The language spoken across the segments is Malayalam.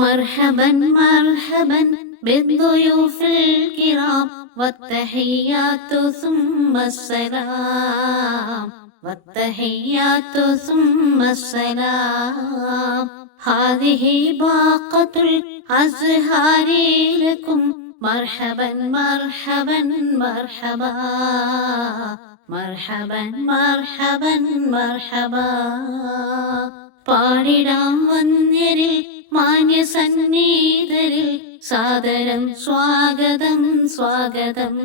مرحبا مرحبا بالضيوف الكرام والتحيات ثم السلام والتحيات ثم السلام هذه باقة الأزهار لكم مرحبا مرحبا مرحبا مرحبا مرحبا مرحبا പാടിടാം വന്യരിൽ മാന്യസന്നീതരിൽ സാദരം സ്വാഗതം സ്വാഗതം.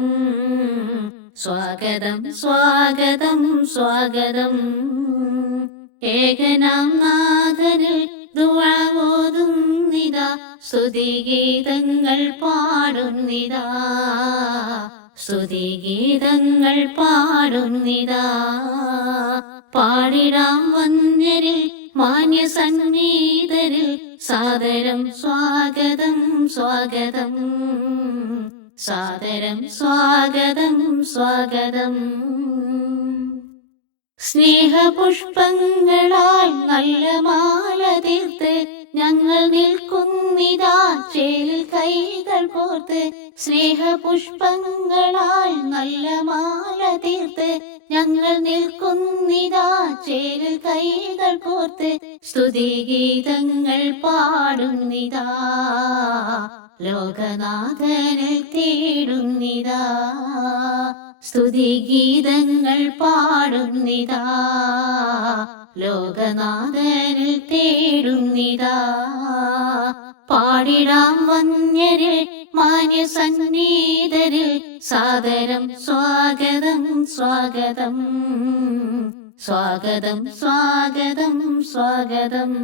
സ്വാഗതം സ്വാഗതം സ്വാഗതം. ഏകനാം നാഥനിൽ ദുവാവോതുന്നിതാ സ്തുതിഗീതങ്ങൾ പാടുന്നിതാ. സ്തുതിഗീതങ്ങൾ പാടുന്നിതാ. പാടിടാം വന്യരിൽ മാന്യസന്നീതരിൽ സാദരം സ്വാഗതം സ്വാഗതം. സാദരം സ്വാഗതം സ്വാഗതം. സ്നേഹപുഷ്പങ്ങളാൽ നല്ല മാല തീർത്ത് ഞങ്ങൾ കൈകൾ കോർത്ത് സ്നേഹപുഷ്പങ്ങളാൽ നല്ല മാല തീർത്ത് ഞങ്ങൾ നിൽക്കുന്നിതാ ചേര് കൈകൾ കോർത്ത് സ്തുതിഗീതങ്ങൾ പാടുന്നിതാ. ലോകനാഥനെ തേടുന്നിതാ. സ്തുതിഗീതങ്ങൾ പാടുന്നിതാ. ലോകനാഥനിൽ തേടുന്നിതാ. പാടിടാം വന്യരിൽ മാന്യസന്നീതരിൽ സാദരം സ്വാഗതം സ്വാഗതം. സ്വാഗതം സ്വാഗതം സ്വാഗതം.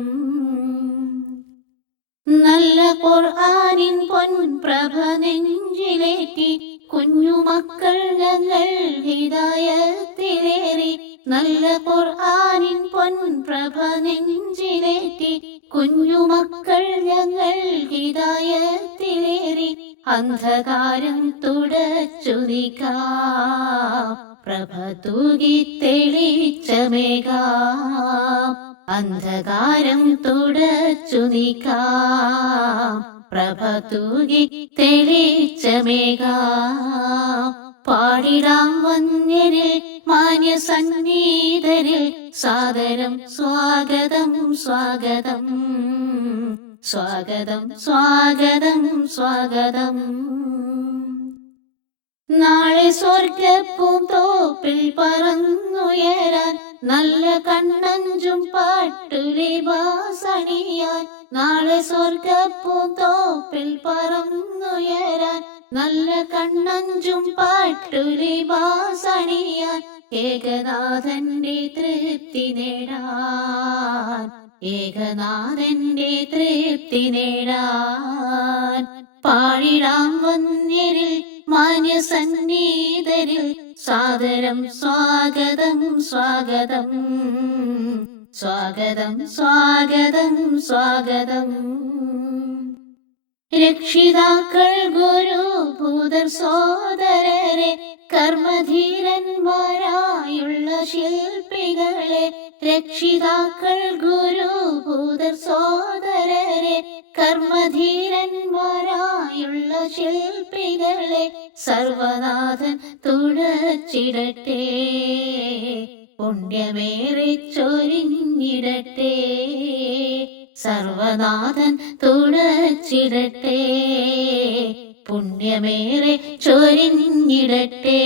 നല്ല ഖുർആാനിൻ പൊൻ പ്രഭ നെഞ്ചിലേറ്റി കുഞ്ഞുമക്കൾ ഞങ്ങൾ ഹിതായത്തിലേറി നല്ല ഖുർആാനിൻ പൊൻ പ്രഭ നെഞ്ചിലേറ്റി കുഞ്ഞുമക്കൾ ഞങ്ങൾ ഹിതായത്തിലേറി അന്ധകാരം തുടച്ചു പ്രഭ തൂകി തെളിച്ചമേകാം അന്ധകാരം തുടച്ചു പ്രഭ തൂകി തെളിച്ചമേകാം പാടിടാം മാന്യ മാന്യസന്നീതരിൽ സാദരം സ്വാഗതം സ്വാഗതം. സ്വാഗതം സ്വാഗതം സ്വാഗതം. നാളെ സ്വർഗപ്പൂന്തോപ്പിൽ പറന്നുയരാൻ നല്ല കണ്ണഞ്ചും പാട്ടുലിബാസണിയാൻ നാളെ സ്വർഗപ്പൂന്തോപ്പിൽ പറന്നുയരാൻ നല്ല കണ്ണഞ്ചും പാട്ടുലിബാസണിയാൻ ഏകനാഥന്റെ തൃപ്തി നേടാൻ ഏകനാഥന്റെ തൃപ്തി നേടാൻ പാഴിടാം വന്യരിൽ മാന്യസന്നീതരിൽ സാദരം സ്വാഗതം സ്വാഗതം സ്വാഗതം സ്വാഗതം സ്വാഗതം. രക്ഷിതാക്കൾ ഗുരു ഭൂതർ സോദരരെ കർമ്മധീരന്മാരായുള്ള ശില്പികളെ രക്ഷിതാക്കൾ ഗുരു ഭൂതർ സോദരരെ കർമ്മധീരന്മാരായുള്ള ശില്പികളെ സർവനാഥൻ തുഴച്ചിടട്ടെ പുണ്യമേറെ ചൊരിഞ്ഞിടട്ടെ സർവനാഥൻ തുഴച്ചിടട്ടെ പുണ്യമേറെ ചൊരിഞ്ഞിടട്ടെ.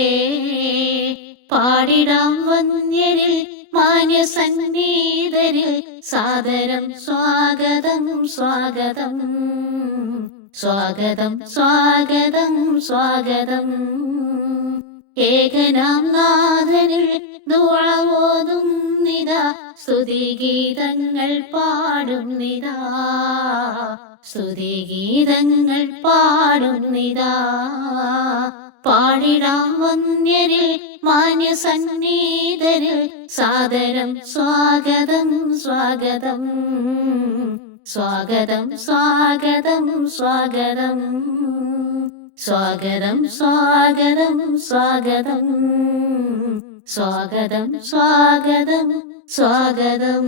പാടിടാം വന്യരിൽ മാന്യസന്നീതരിൽ സാദരം സ്വാഗതം സ്വാഗതം. സ്വാഗതം സ്വാഗതം സ്വാഗതം. ഏകനാം നാഥനിൽ ദുഴവോതുന്നിതാ സ്തുതിഗീതങ്ങൾ ഗീതങ്ങൾ സ്തുതിഗീതങ്ങൾ പാടുന്നിതാ പാടിടാം വന്യരിൽ മാന്യസന്നീതരിൽ സാദരം സ്വാഗതം സ്വാഗതം. സ്വാഗതം സ്വാഗതം സ്വാഗതം. സ്വാഗതം സ്വാഗതം സ്വാഗതം. സ്വാഗതം സ്വാഗതം സ്വാഗതം.